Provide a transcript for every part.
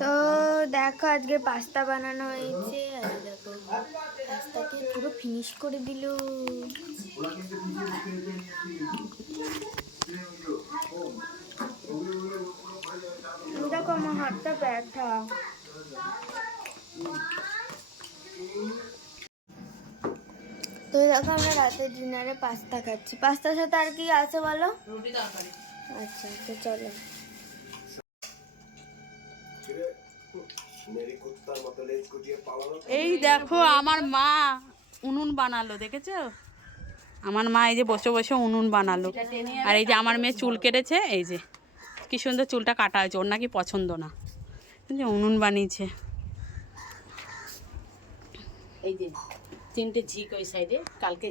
তো দেখো আজকে পাস্তা বানানো হয়েছে। আর দেখো পাস্তাকে পুরো ফিনিশ করে দিল। দেখো আমার হাতটা ব্যথা। তো দেখো আমরা রাতে ডিনারে পাস্তা খাচ্ছি। পাস্তার সাথে আর কি আছে বলো? আচ্ছা তো চলো। এই দেখো আমার মা উনুন বানালো দেখেছ? আমার মা এই যে বসে বসে উনুন বানালো। আর এই যে আমার মেয়ে চুল কেটেছে এই যে কি সুন্দর চুলটা কাটা হয়েছে ওর নাকি পছন্দ না। যে উনুন বানিয়েছে। এই যে তিনটে ঝিক ওই সাইডে কালকে।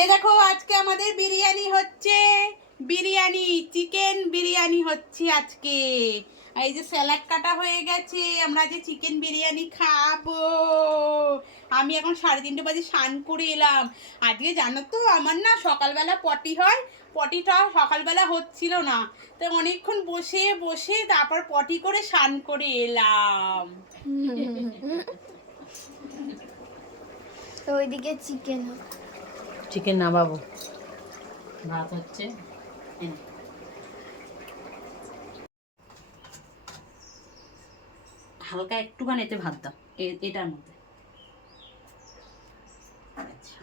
এই দেখো আজকে আমাদের বিরিয়ানি হচ্ছে বিরিয়ানি চিকেন বিরিয়ানি হচ্ছে আজকে। এই যে স্যালাড কাটা হয়ে গেছে আমরা যে চিকেন বিরিয়ানি খাব। আমি এখন সাড়ে তিনটে বাজে স্নান করে এলাম। আজকে জানো তো আমার না সকালবেলা পটি হয় পটিটা সকালবেলা হচ্ছিল না। তো অনেকক্ষণ বসে বসে তারপর পটি করে স্নান করে এলাম। তো ওইদিকে চিকেন চিকেন নামাবো ভাত হচ্ছে। হালকা একটুখানি এতে ভাত দাও এ- এটার মধ্যে। আচ্ছা।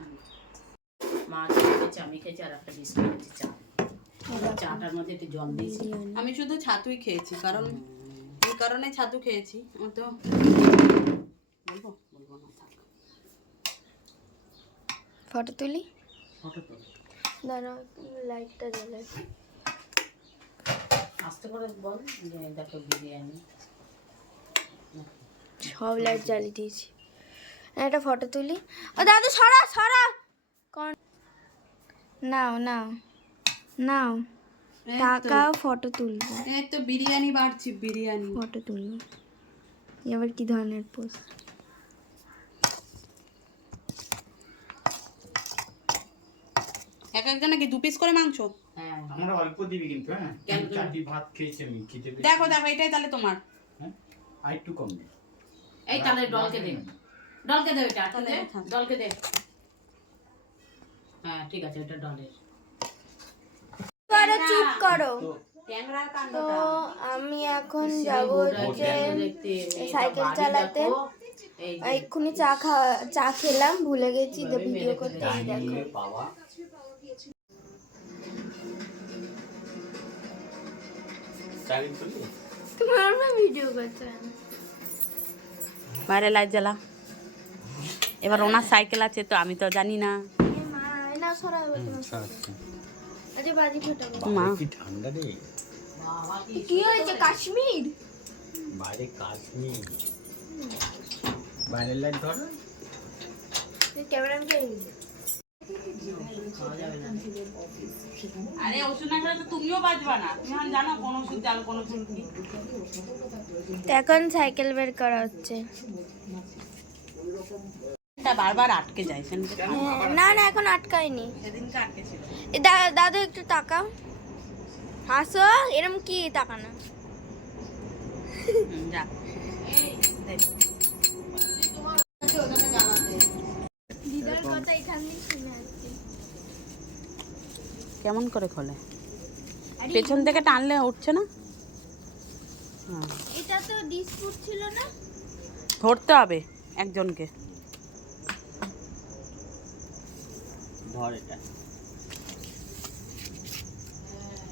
মা খেয়েছে আমি খেয়েছি আর একটা বিস্কুট খেয়েছি চা। চাটার মধ্যে একটু জল দিয়েছি। আমি শুধু ছাতুই খেয়েছি কারণ এই কারণে ছাতু খেয়েছি আমার তো বলব বলব না থাক। ফটো তুলি? ফটো তুলি। দাঁড়াও লাইটটা জ্বলে। আস্তে করে বল যে দেখো বিরিয়ানি। সব লাইট জ্বালিয়ে দিয়েছি। একটা ফটো তুলি। ও দাদু সরা সরা। কোন নাও নাও নাও। টাকা ফটো তুলবো। এই তো বিরিয়ানি বাড়ছি বিরিয়ানি। ফটো তুলবো। এবার কি ধরনের পোস্ট এক একজনে কি দু পিস করে মাংস? আমরা অল্প দিবি কিন্তু হ্যাঁ। চারটি ভাত খেয়েছি আমি খেতে দেখো দেখো এটাই তাহলে তোমার। হ্যাঁ আর একটু কম এই তাহলে ডলকে দে। ডলকে দে ওইটা দে এটা থাক। ডলকে দে। হ্যাঁ ঠিক আছে ডলের। করো চুপ করো। তো আমি এখন যাব হচ্ছে সাইকেল চালাতে। এক্ষুনি চা খাওয়া চা খেলাম ভুলে গেছি তো ভিডিও করতে দেখো। ডাইনিংয়ে বাবা চালিয়ে তুলি তুমি আমার ভিডিও কেন? বাইরে লাইট জ্বালা। এবার ওনার সাইকেল আছে তো আমি তো জানি না। মা আচ্ছা। বাজি ফোটাবো মা। কি ঠান্ডা রে? কি হয়েছে কাশ্মীর? বাইরে কাশ্মীর। লাইট ধর। ক্যামেরা কে? আরে ওষুধ না খেলে তো তুমিও বাজবা না। তুমি এখন জানো কোন ওষুধ জাল কোন ওষুধ কি। এখন সাইকেল বের করা হচ্ছে। বারবার আটকে যায় হ্যাঁ, না না এখন আটকায়নি। দাদু একটু তাকাও। হাসো এরম কি তাকানো? যা দেখ। দিদার কথা এখান থেকে শুনে আসছি কেমন করে খোলে? পেছন থেকে টানলে উঠছে না? হ্যাঁ। এটা তো ডিসপুট ছিল না? ধরতে হবে একজনকে। ধর এটা।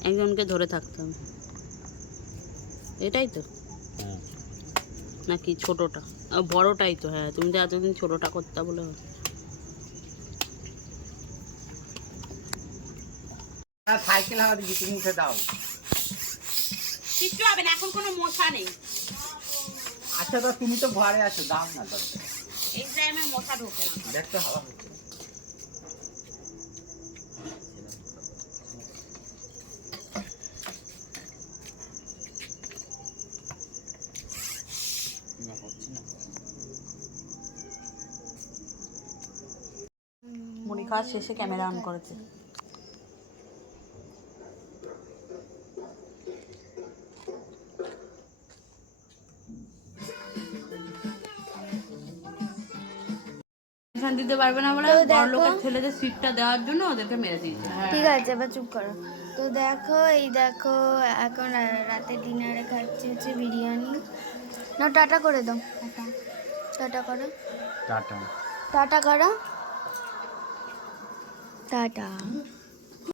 একজনকে ধরে থাকতে হবে। এটাই তো? হ্যাঁ। নাকি ছোটটা? বড়টাই তো হ্যাঁ। তুমি তো এতদিন ছোটটা করতে বলে হবে। সাইকেল হাওয়া দিবি তুমি উঠে দাও। কিচ্ছু হবে না এখন কোনো মশা নেই। আচ্ছা তো তুমি তো ঘরে আছো দাও না তো এই টাইমে মশা ঢোকে না। দেখতে হাওয়া হচ্ছে। খাওয়া শেষে ক্যামেরা অন করেছে। পারমিশন দিতে পারবে না বলে তো বড় লোকের ছেলেদের সিটটা দেওয়ার জন্য ওদেরকে মেরে দিয়েছে। ঠিক আছে এবার চুপ করো। তো দেখো এই দেখো এখন রাতে ডিনারে খাচ্ছি হচ্ছে বিরিয়ানি। না টাটা করে দাও। টাটা করো। টাটা। টাটা করো। টাটা।